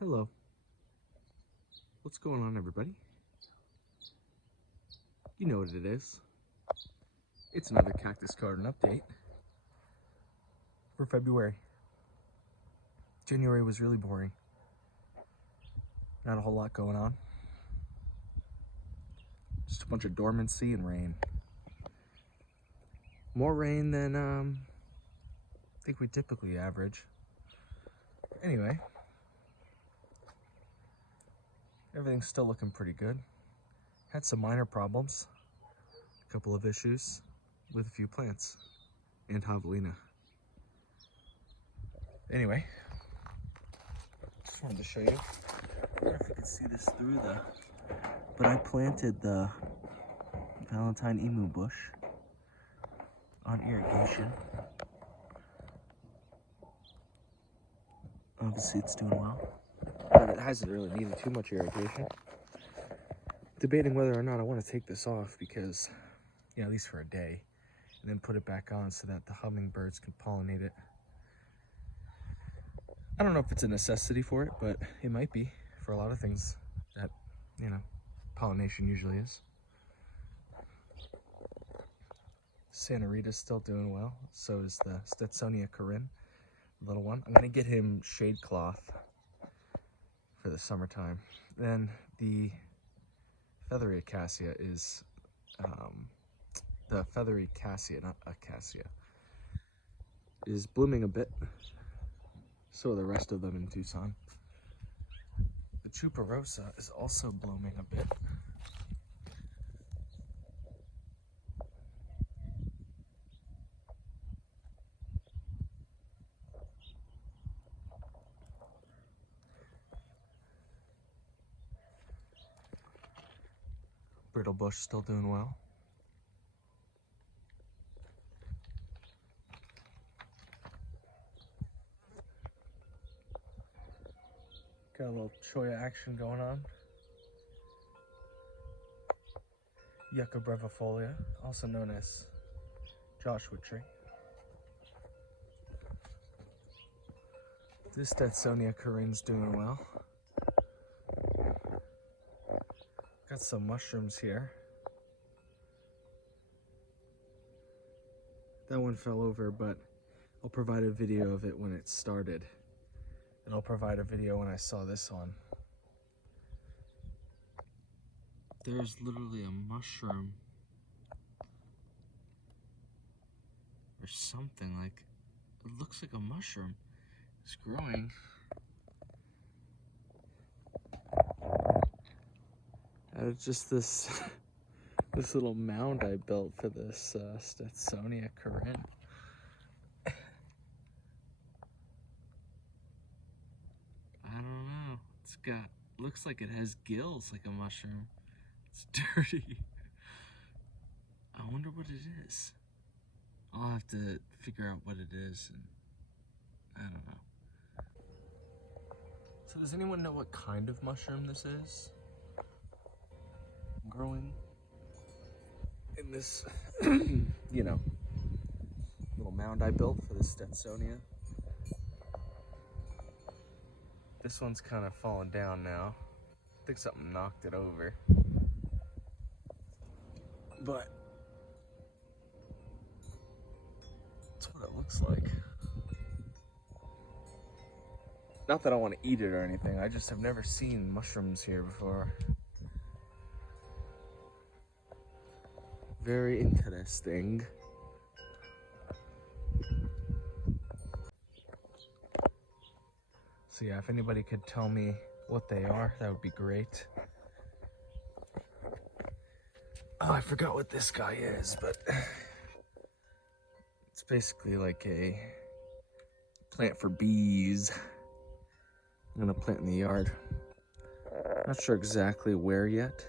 Hello. What's going on, everybody? You know what it is. It's another cactus garden update for February. January was really boring. Not a whole lot going on. Just a bunch of dormancy and rain. More rain than I think we typically average. Anyway, everything's still looking pretty good. Had some minor problems, a couple of issues with a few plants and Javelina. Anyway, just wanted to show you. I don't know if you can see this through but I planted the Valentine emu bush on irrigation. Obviously it's doing well, but it hasn't really needed too much irrigation. Debating whether or not I want to take this off because, yeah, at least for a day, and then put it back on so that the hummingbirds can pollinate it. I don't know if it's a necessity for it, but it might be for a lot of things that, pollination usually is. Santa Rita's still doing well. So is the Stetsonia Corinne, little one. I'm gonna get him shade cloth for the summertime. Then the feathery acacia is, the feathery cassia, not acacia, is blooming a bit. So are the rest of them in Tucson. The tuberosa is also blooming a bit. Brittle bush still doing well. Got a little cholla action going on. Yucca brevifolia, also known as Joshua tree. This Stetsonia Corinne's doing well. Got some mushrooms here. That one fell over, but I'll provide a video of it when it started. And I'll provide a video when I saw this one. There's literally a mushroom or something, like, it looks like a mushroom. It's growing. Out of just this this little mound I built for this Stetsonia Corinne. I don't know. It's got, looks like it has gills like a mushroom. It's dirty. I wonder what it is. I'll have to figure out what it is, and I don't know. So does anyone know what kind of mushroom this is? Growing in this, little mound I built for the Stetsonia. This one's kind of fallen down now. I think something knocked it over. But that's what it looks like. Not that I want to eat it or anything, I just have never seen mushrooms here before. Very interesting. So yeah, if anybody could tell me what they are, that would be great. Oh, I forgot what this guy is, but it's basically like a plant for bees. I'm gonna plant in the yard. Not sure exactly where yet,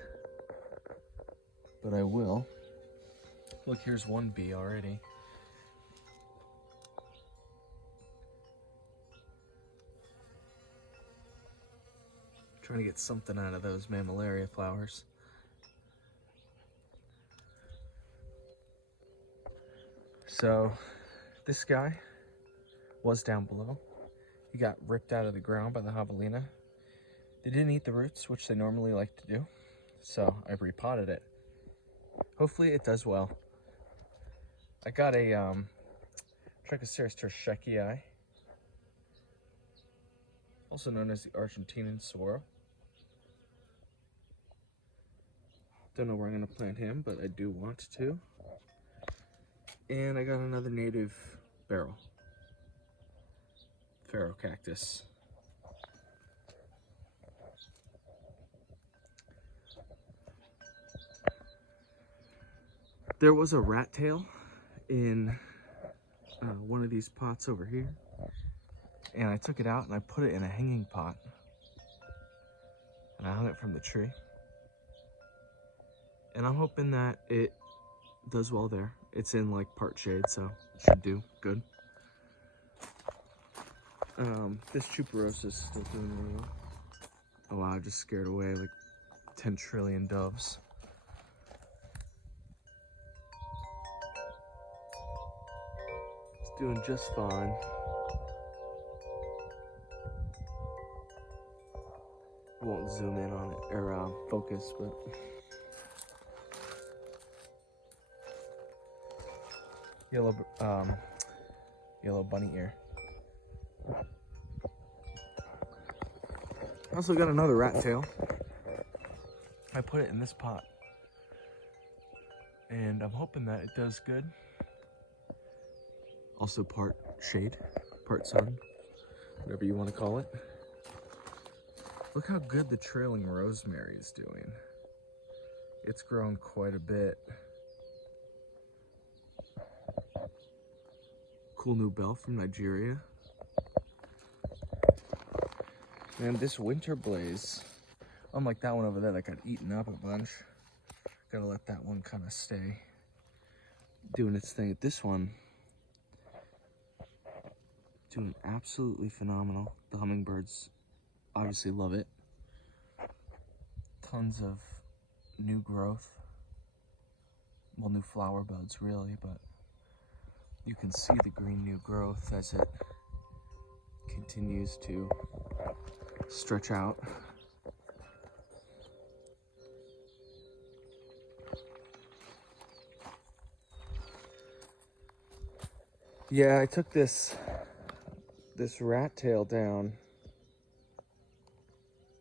but I will. Look, here's one bee already. Trying to get something out of those mammillaria flowers. So this guy was down below. He got ripped out of the ground by the Javelina. They didn't eat the roots, which they normally like to do, so I repotted it. Hopefully it does well. I got a Trichoceres terschekii, also known as the Argentinian sorrel. Don't know where I'm going to plant him, but I do want to. And I got another native barrel, Pharaoh cactus. There was a rat tail in one of these pots over here, and I took it out and I put it in a hanging pot, and I hung it from the tree. And I'm hoping that it does well there. It's in like part shade, so it should do good. This tuberose is still doing really well. Oh wow, I just scared away like 10 trillion doves. It's doing just fine. I won't zoom in on it or focus, but yellow bunny ear. I also got another rat tail. I put it in this pot, and I'm hoping that it does good. Also part shade, part sun, whatever you want to call it. Look how good the trailing rosemary is doing. It's grown quite a bit. Cool new bell from Nigeria. And this winter blaze, unlike that one over there that got eaten up a bunch, gotta let that one kind of stay doing its thing. This one, doing absolutely phenomenal. The hummingbirds obviously love it. Tons of new growth. Well, new flower buds really, but you can see the green new growth as it continues to stretch out. Yeah, I took this rat tail down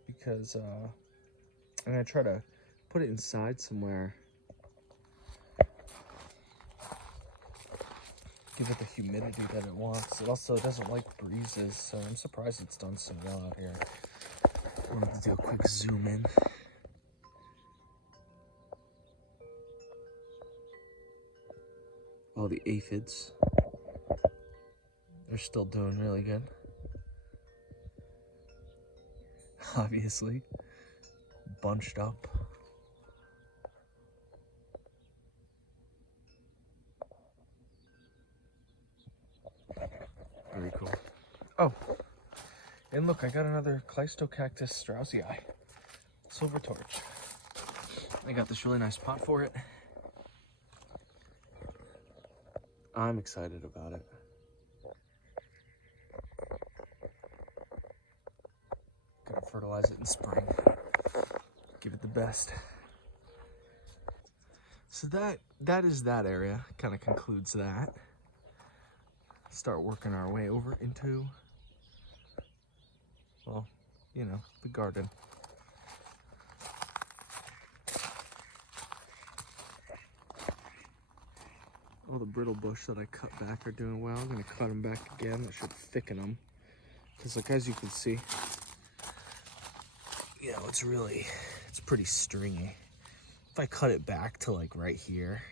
because I'm gonna try to put it inside somewhere. Give it the humidity that it wants. It also doesn't like breezes, so I'm surprised it's done so well out here. I wanted to do a quick zoom in. All the aphids, they're still doing really good. Obviously, bunched up. Very cool. Oh, and look, I got another Cactus Straussii silver torch. I got this really nice pot for it. I'm excited about it. Gonna fertilize it in spring. Give it the best. So that is that area. Kind of concludes that. Start working our way over into, well, you know, the garden. All the brittle bush that I cut back are doing well. I'm gonna cut them back again. That should thicken them. Because like, as you can see, you know, it's pretty stringy. If I cut it back to like right here,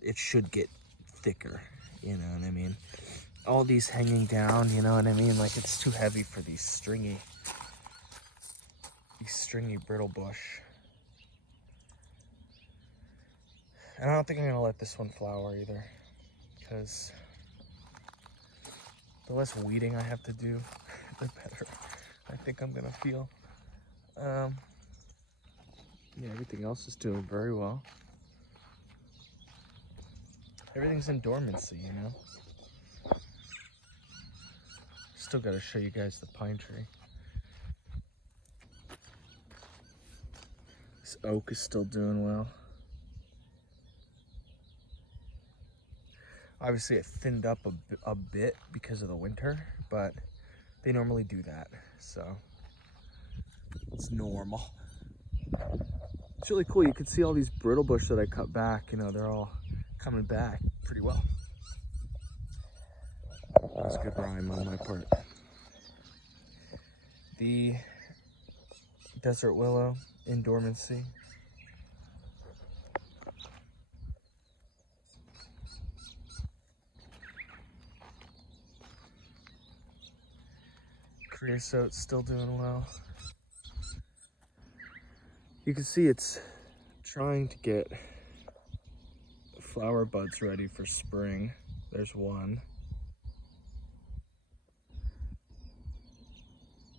it should get thicker, you know what I mean? All these hanging down, you know what I mean? Like, it's too heavy for these stringy brittle bush. And I don't think I'm gonna let this one flower either, because the less weeding I have to do, the better I think I'm gonna feel. Yeah, everything else is doing very well. Everything's in dormancy, you know? Still gotta show you guys the pine tree. This oak is still doing well. Obviously it thinned up a bit because of the winter, but they normally do that, so it's normal. It's really cool. You can see all these brittle bush that I cut back, you know, they're all coming back pretty well. That's a good rhyme on my part. The desert willow in dormancy. Creosote's still doing well. You can see it's trying to get flower buds ready for spring. There's one.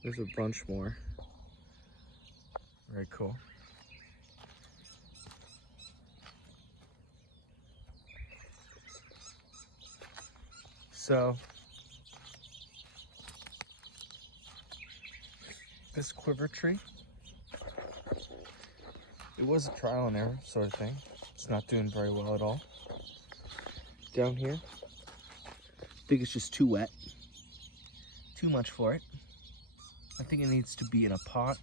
There's a bunch more. Very cool. So this quiver tree, it was a trial and error sort of thing. It's not doing very well at all. Down here, I think it's just too wet. Too much for it. I think it needs to be in a pot,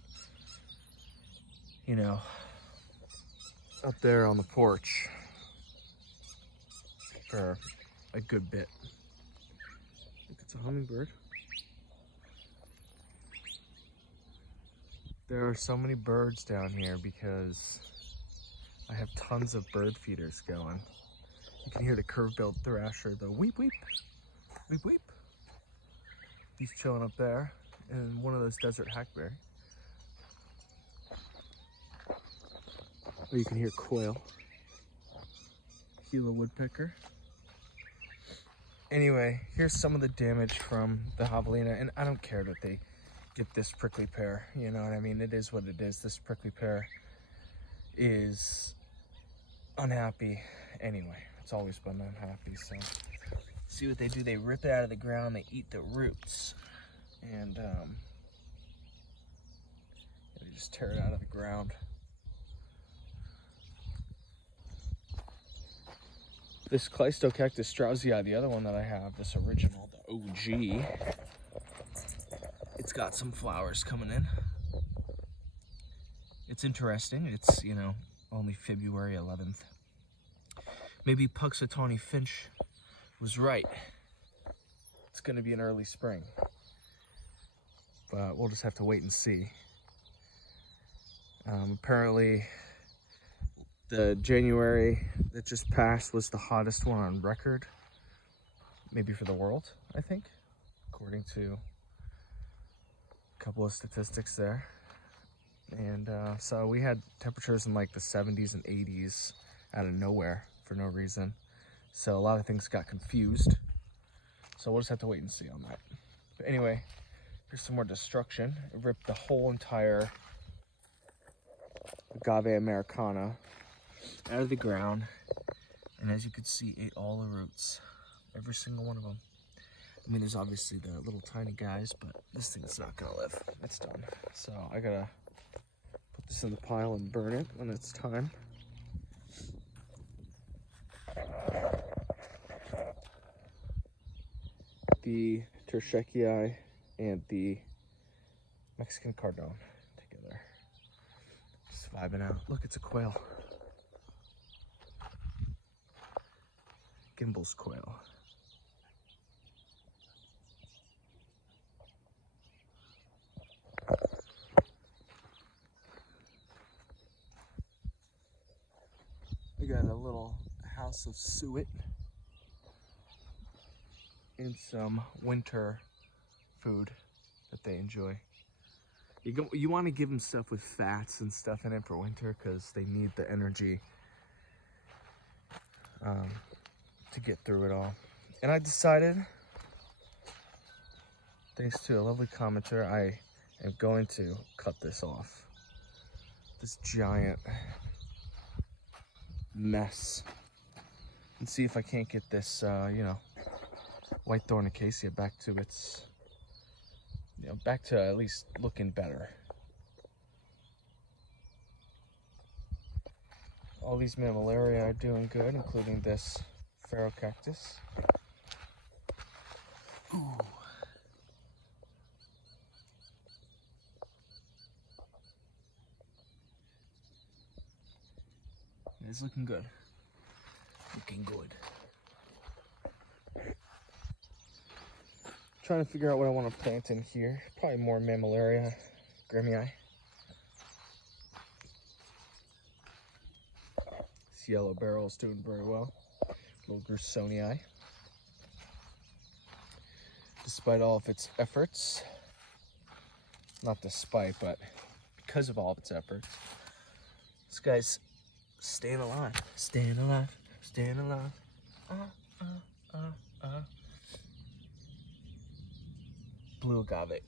you know, up there on the porch for a good bit. Look, it's a hummingbird. There are so many birds down here because I have tons of bird feeders going. You can hear the curve-billed thrasher, the weep weep, weep weep. He's chilling up there, and one of those desert hackberry. Or you can hear quail, Gila woodpecker. Anyway, here's some of the damage from the Javelina, and I don't care that they get this prickly pear, you know what I mean? It is what it is. This prickly pear is unhappy anyway. It's always been unhappy, so see what they do. They rip it out of the ground, they eat the roots, and they just tear it out of the ground. This Cactus Straussii, the other one that I have, this original, the OG, it's got some flowers coming in. It's interesting. It's, you know, only February 11th. Maybe Puxatawny Finch was right. It's going to be an early spring. But we'll just have to wait and see. Apparently, the January that just passed was the hottest one on record. Maybe for the world, I think, according to a couple of statistics there. And so we had temperatures in like the 70s and 80s out of nowhere for no reason. So a lot of things got confused. So we'll just have to wait and see on that. But anyway, here's some more destruction. It ripped the whole entire Agave Americana out of the ground. And as you can see, ate all the roots. Every single one of them. I mean, there's obviously the little tiny guys, but this thing's not gonna live. It's done. So I gotta put this in the pile and burn it when it's time. The Terschekii and the Mexican Cardon together. Just vibing out. Look, it's a quail. Gimbel's quail. We got a little house of suet and some winter food that they enjoy. You want to give them stuff with fats and stuff in it for winter because they need the energy to get through it all. And I decided, thanks to a lovely commenter, I am going to cut this off. This giant mess. And see if I can't get this, you know, white thorn acacia back to its, you know, back to at least looking better. All these mammillaria are doing good, including this pharaoh cactus. Ooh. It's looking good. Looking good. Trying to figure out what I want to plant in here. Probably more mammillaria, grimmii. This yellow barrel is doing very well. Little Grusonii. Despite all of its efforts, not despite, but because of all of its efforts, this guy's staying alive, staying alive, staying alive. Blue agave.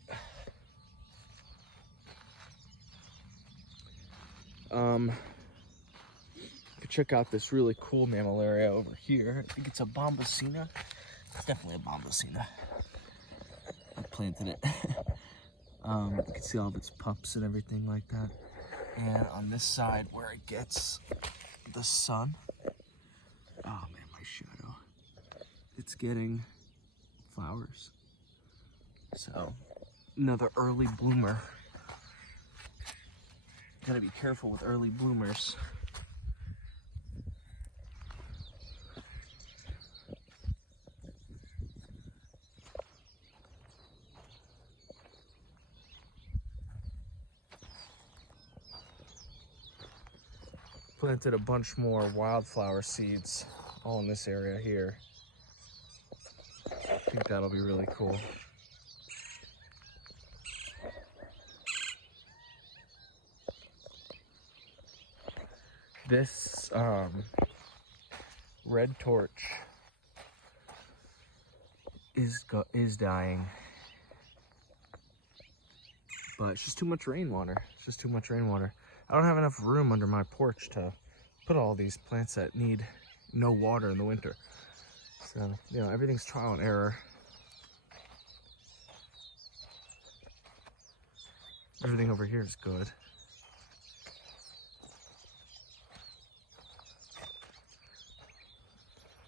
If you check out this really cool mammillaria over here, I think it's a bombacina. It's definitely a bombacina. I planted it. You can see all of its pups and everything like that. And on this side where it gets the sun, oh man, my shadow, it's getting flowers. So, another early bloomer. Gotta be careful with early bloomers. Planted a bunch more wildflower seeds all in this area here. I think that'll be really cool. This red torch is dying, but it's just too much rainwater. It's just too much rainwater. I don't have enough room under my porch to put all these plants that need no water in the winter. So, you know, everything's trial and error. Everything over here is good.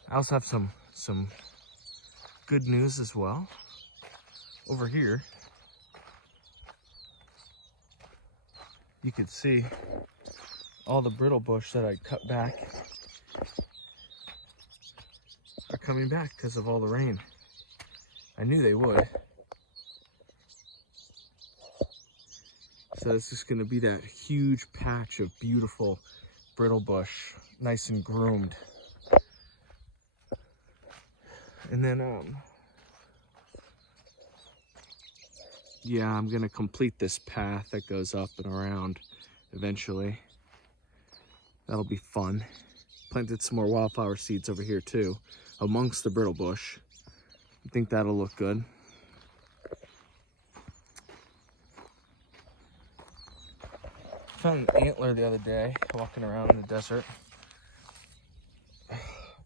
I also have some good news as well. Over here, you can see all the brittle bush that I cut back are coming back because of all the rain. I knew they would. So it's just gonna be that huge patch of beautiful brittle bush, nice and groomed. And then, yeah, I'm gonna complete this path that goes up and around eventually. That'll be fun. Planted some more wildflower seeds over here too, amongst the brittle bush. I think that'll look good. Found an antler the other day walking around in the desert.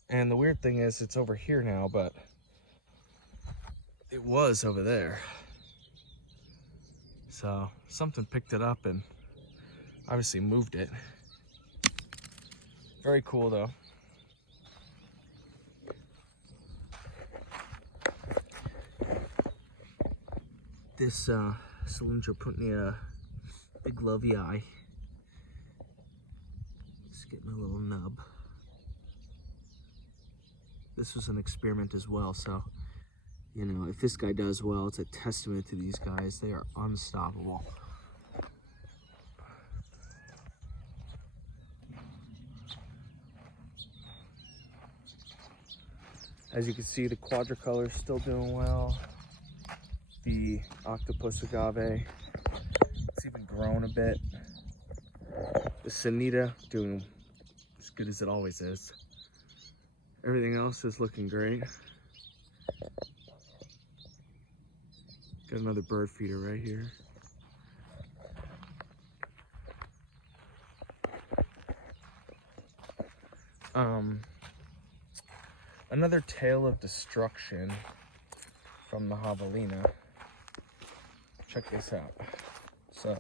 And the weird thing is it's over here now, but it was over there. So something picked it up and obviously moved it. Very cool though. This Cylindroputnia big lovey eye. Just getting a little nub. This was an experiment as well, so you know, if this guy does well, it's a testament to these guys. They are unstoppable. As you can see, the quadricolor is still doing well. The octopus agave, it's even grown a bit. The Sanita doing as good as it always is. Everything else is looking great. Got another bird feeder right here. Another tale of destruction from the Javelina. Check this out. So,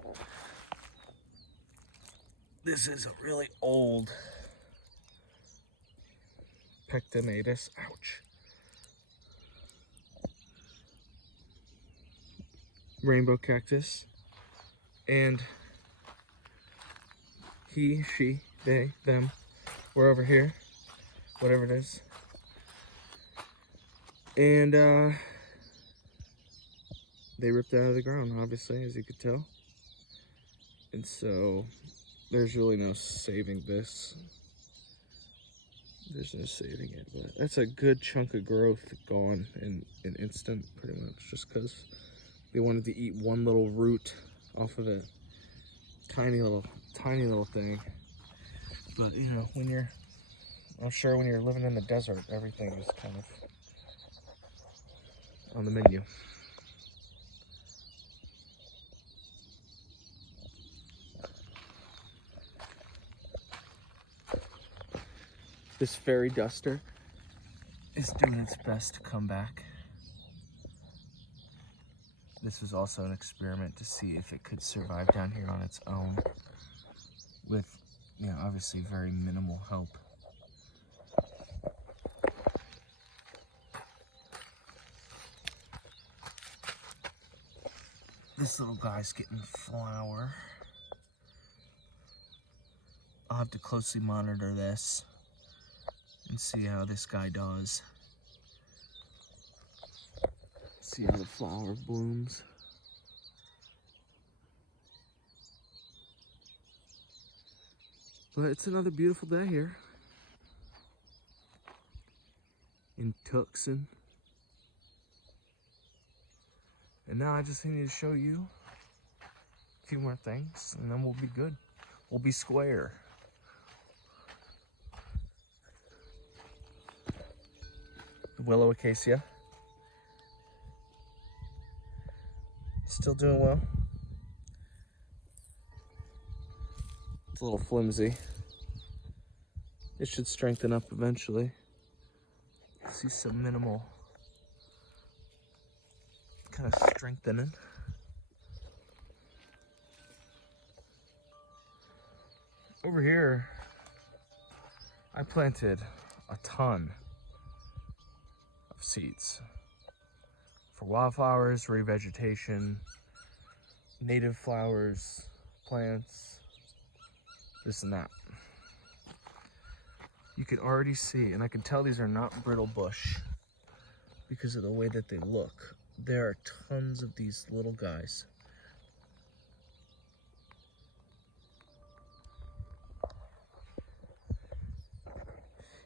this is a really old pectinatus, ouch. Rainbow cactus. And he, she, they, them, we're over here, whatever it is. And they ripped out of the ground, obviously, as you could tell. And so there's really no saving this. There's no saving it, but that's a good chunk of growth gone in an instant, pretty much, just because they wanted to eat one little root off of it. Tiny little thing. But you know, I'm sure when you're living in the desert, everything is kind of on the menu. This fairy duster is doing its best to come back. This was also an experiment to see if it could survive down here on its own with, you know, obviously very minimal help. This little guy's getting flower. I'll have to closely monitor this and see how this guy does. See how the flower blooms. But it's another beautiful day here in Tucson. And now I just need to show you a few more things and then we'll be good. We'll be square. The willow acacia. Still doing well. It's a little flimsy. It should strengthen up eventually. See some minimal kind of strengthening. Over here, I planted a ton of seeds for wildflowers, revegetation, native flowers, plants, this and that. You can already see, and I can tell these are not brittle bush because of the way that they look. There are tons of these little guys.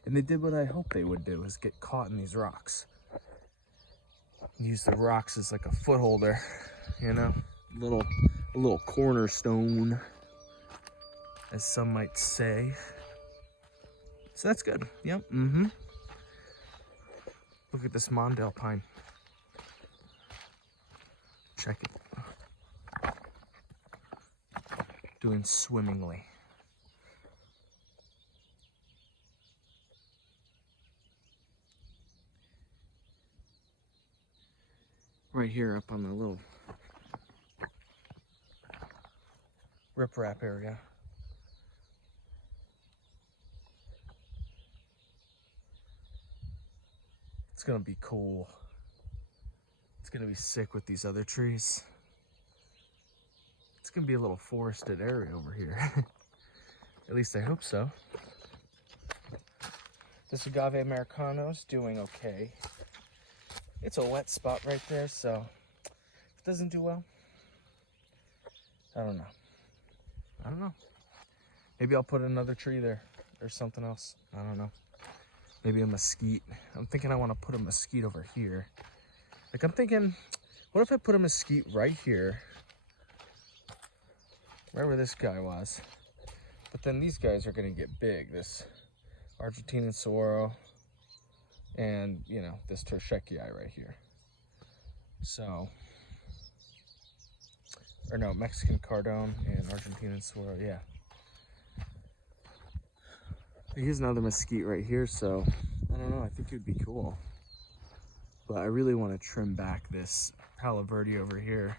And they did what I hoped they would do, is get caught in these rocks. Use the rocks as like a footholder, you know? A little cornerstone, as some might say. So that's good. Yep. Look at this Mondale pine. Check it. Doing swimmingly. Right here up on the little riprap area. It's gonna be cool. It's gonna be sick with these other trees. It's gonna be a little forested area over here. At least I hope so. This agave americano's doing okay. It's a wet spot right there, so if it doesn't do well, I don't know. Maybe I'll put another tree there or something else. I don't know. Maybe a mesquite. I'm thinking I want to put a mesquite over here. Like I'm thinking, what if I put a mesquite right here, right where this guy was? But then these guys are going to get big. This Argentinian saguaro and, you know, this terschekii right here. So, or no, Mexican cardone and Argentinian saguaro, yeah. Here's another mesquite right here, so I don't know, I think it would be cool. But I really want to trim back this Palo Verde over here.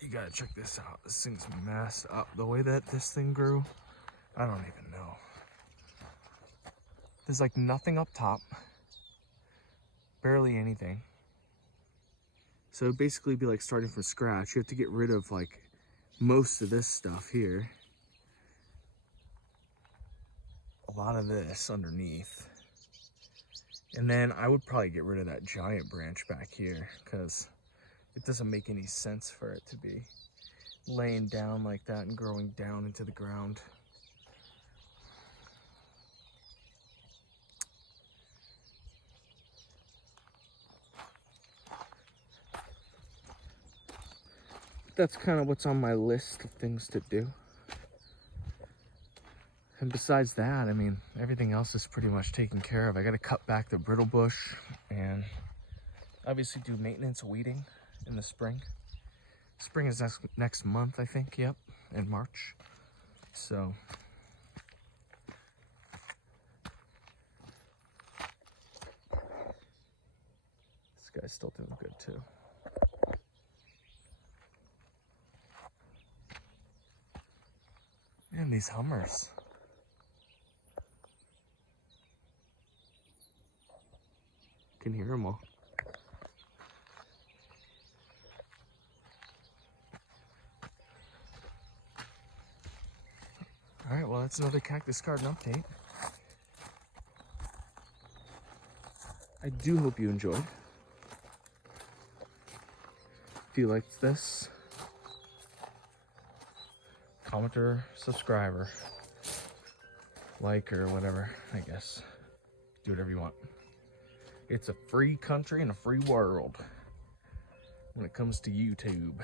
You gotta check this out. This thing's messed up. The way that this thing grew, I don't even know. There's like nothing up top, barely anything. So it'd basically be like starting from scratch. You have to get rid of like most of this stuff here. A lot of this underneath. And then I would probably get rid of that giant branch back here because it doesn't make any sense for it to be laying down like that and growing down into the ground. That's kind of what's on my list of things to do. And besides that, I mean, everything else is pretty much taken care of. I got to cut back the brittle bush and obviously do maintenance weeding in the spring. Spring is next month, I think, yep, in March. So this guy's still doing good too. Man, these hummers. Can hear them all. All right, well, that's another cactus garden update. I do hope you enjoyed. If you liked this, commenter, subscriber, like, or whatever, I guess. Do whatever you want. It's a free country and a free world when it comes to YouTube.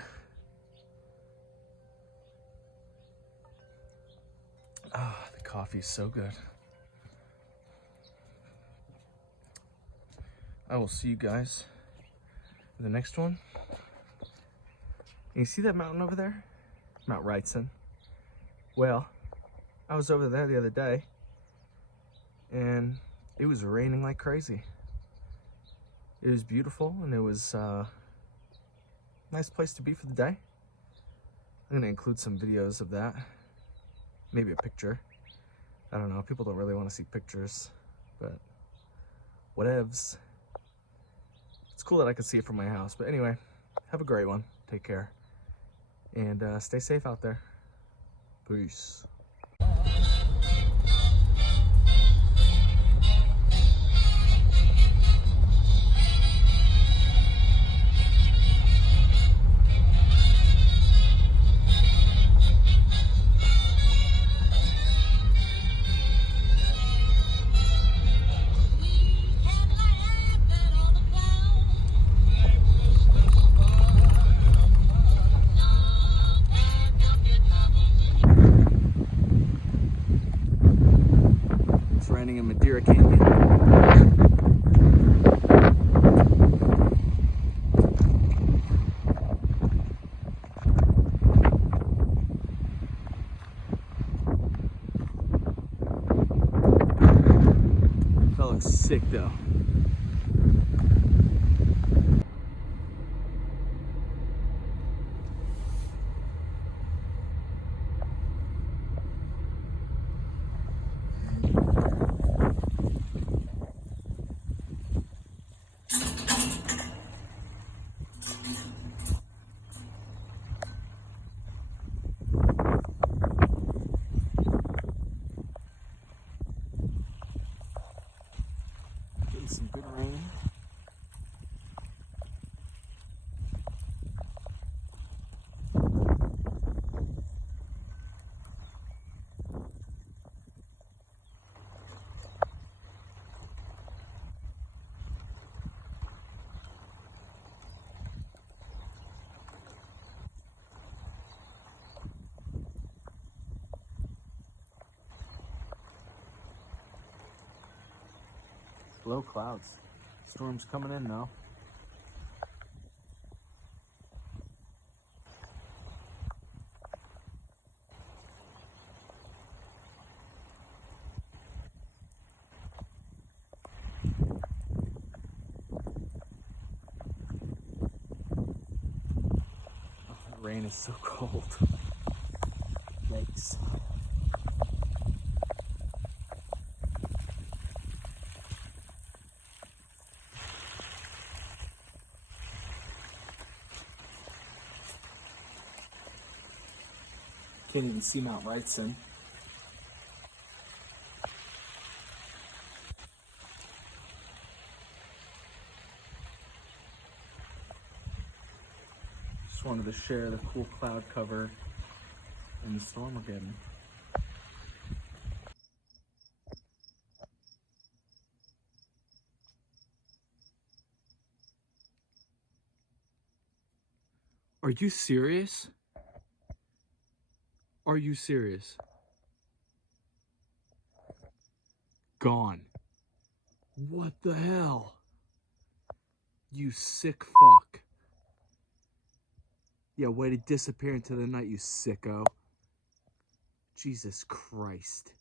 Ah, the coffee's so good. I will see you guys in the next one. And you see that mountain over there? Mount Wrightson. Well, I was over there the other day and it was raining like crazy. It was beautiful and it was a nice place to be for the day. I'm gonna include some videos of that. Maybe a picture. I don't know, people don't really want to see pictures, but whatevs. It's cool that I can see it from my house. But anyway, have a great one. Take care. And stay safe out there. Peace. Sick though. Some good rain. Low clouds. Storm's coming in now. Oh, the rain is so cold. Yikes. Can't even see Mount Wrightson. Just wanted to share the cool cloud cover and the storm we're getting. Are you serious? Are you serious? Gone. What the hell? You sick fuck. Yeah, way to disappear into the night, you sicko. Jesus Christ.